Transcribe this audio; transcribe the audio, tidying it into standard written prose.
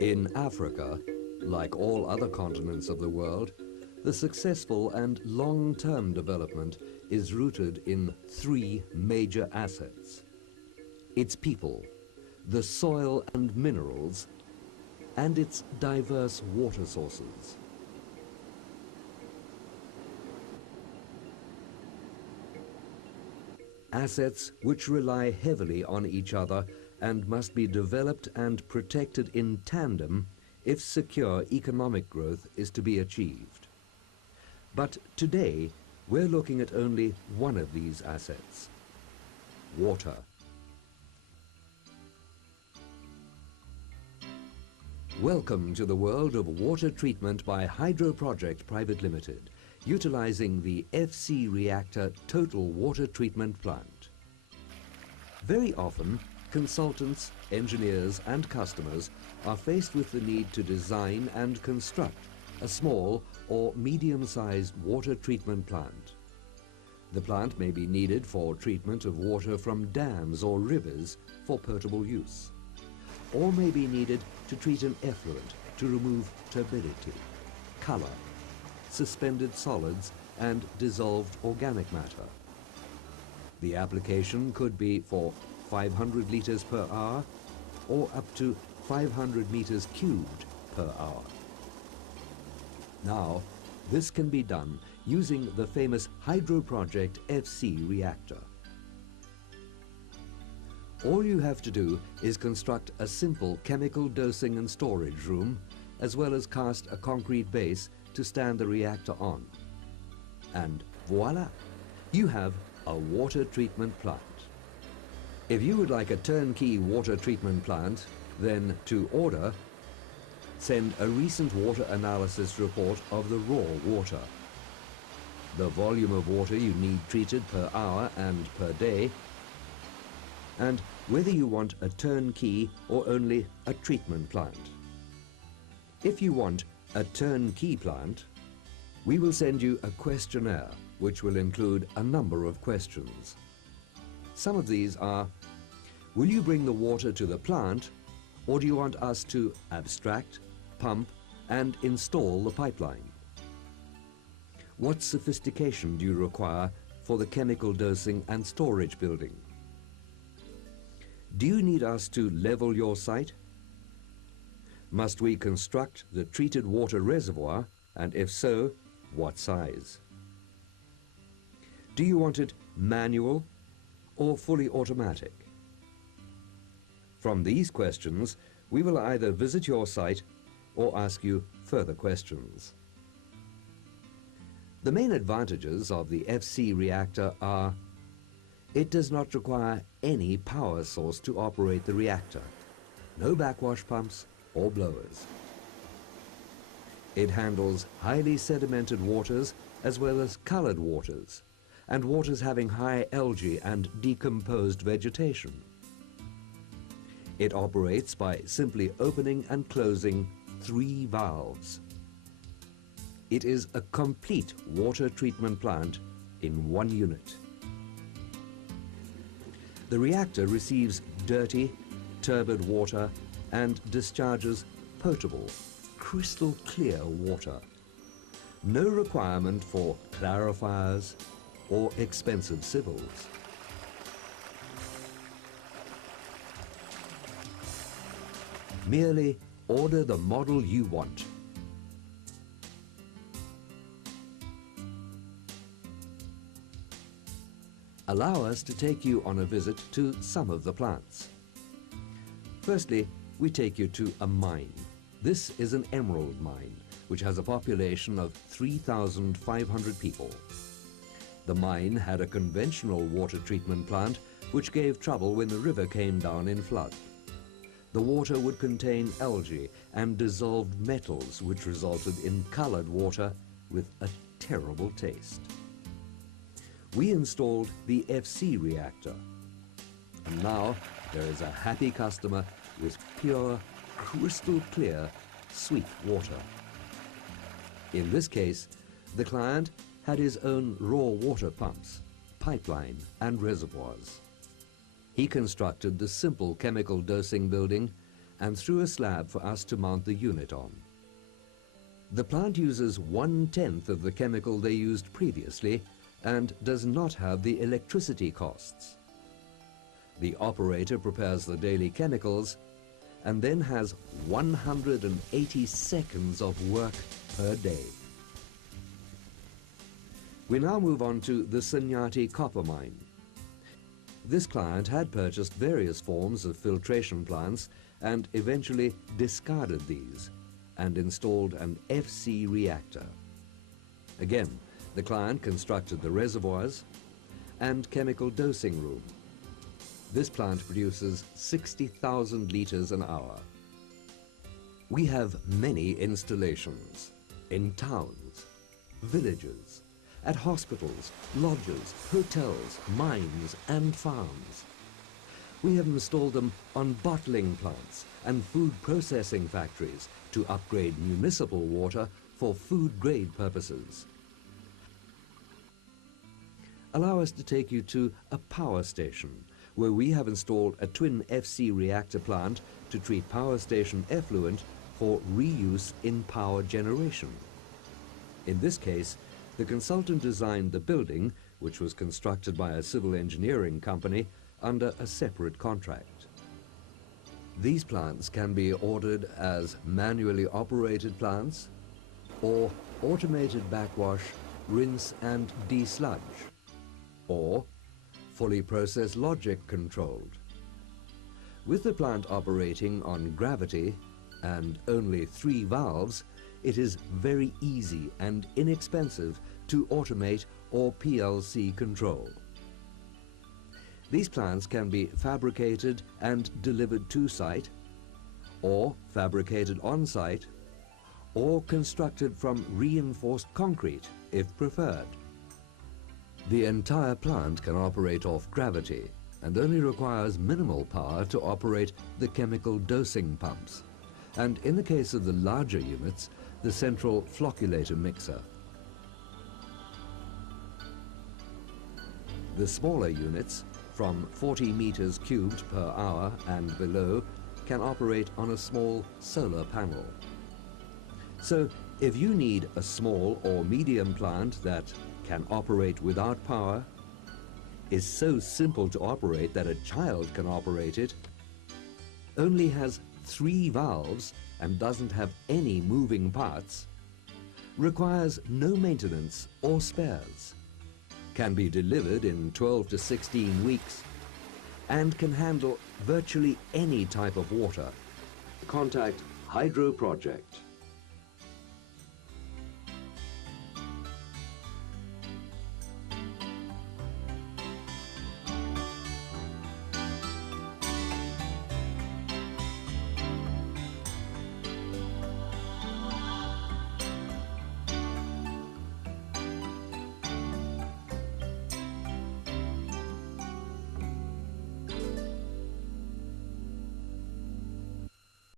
In Africa, like all other continents of the world, the successful and long-term development is rooted in three major assets: its people, the soil and minerals, and its diverse water sources. Assets which rely heavily on each other and must be developed and protected in tandem if secure economic growth is to be achieved. But today, we're looking at only one of these assets: water. Welcome to the world of water treatment by Hydro Project Private Limited, utilizing the FC reactor total water treatment plant. Very often, consultants, engineers and customers are faced with the need to design and construct a small or medium-sized water treatment plant. The plant may be needed for treatment of water from dams or rivers for potable use, or may be needed to treat an effluent to remove turbidity, color, suspended solids and dissolved organic matter. The application could be for 500 liters per hour or up to 500 meters cubed per hour. Now, this can be done using the famous Hydro Project FC reactor. All you have to do is construct a simple chemical dosing and storage room, as well as cast a concrete base to stand the reactor on. And voila, you have a water treatment plant. If you would like a turnkey water treatment plant, then to order, send a recent water analysis report of the raw water, the volume of water you need treated per hour and per day, and whether you want a turnkey or only a treatment plant. If you want a turnkey plant, we will send you a questionnaire which will include a number of questions. Some of these are: will you bring the water to the plant, or do you want us to abstract, pump and install the pipeline? What sophistication do you require for the chemical dosing and storage building? Do you need us to level your site? Must we construct the treated water reservoir, and if so, what size? Do you want it manual or fully automatic? From these questions, we will either visit your site or ask you further questions. The main advantages of the FC reactor are: it does not require any power source to operate the reactor, no backwash pumps or blowers. It handles highly sedimented waters as well as colored waters, and waters having high algae and decomposed vegetation. It operates by simply opening and closing 3 valves. It is a complete water treatment plant in one unit. The reactor receives dirty, turbid water and discharges potable, crystal clear water. No requirement for clarifiers or expensive civils. Merely order the model you want. Allow us to take you on a visit to some of the plants. Firstly, we take you to a mine. This is an emerald mine, which has a population of 3,500 people. The mine had a conventional water treatment plant, which gave trouble when the river came down in flood. The water would contain algae and dissolved metals, which resulted in colored water with a terrible taste. We installed the FC reactor, and now there is a happy customer with pure, crystal clear, sweet water. In this case, the client had his own raw water pumps, pipeline and reservoirs. He constructed the simple chemical dosing building and through a slab for us to mount the unit on. The plant uses 1/10 of the chemical they used previously and does not have the electricity costs. The operator prepares the daily chemicals and then has 180 seconds of work per day. We now move on to the Sanyati copper mine. This client had purchased various forms of filtration plants and eventually discarded these and installed an FC reactor. Again, the client constructed the reservoirs and chemical dosing room. This plant produces 60,000 litres an hour. We have many installations in towns, villages, at hospitals, lodges, hotels, mines and farms. We have installed them on bottling plants and food processing factories to upgrade municipal water for food-grade purposes. Allow us to take you to a power station where we have installed a twin FC reactor plant to treat power station effluent for reuse in power generation. In this case, the consultant designed the building, which was constructed by a civil engineering company under a separate contract. These plants can be ordered as manually operated plants or automated backwash, rinse and desludge, or fully process logic controlled. With the plant operating on gravity and only 3 valves, it is very easy and inexpensive to automate or PLC control. These plants can be fabricated and delivered to site, or fabricated on site, or constructed from reinforced concrete if preferred. The entire plant can operate off gravity and only requires minimal power to operate the chemical dosing pumps, and in the case of the larger units, the central flocculator mixer. The smaller units, from 40 meters cubed per hour and below, can operate on a small solar panel. So, if you need a small or medium plant that can operate without power, is so simple to operate that a child can operate it, only has 3 valves and doesn't have any moving parts, requires no maintenance or spares, can be delivered in 12 to 16 weeks, and can handle virtually any type of water, contact Hydro Project.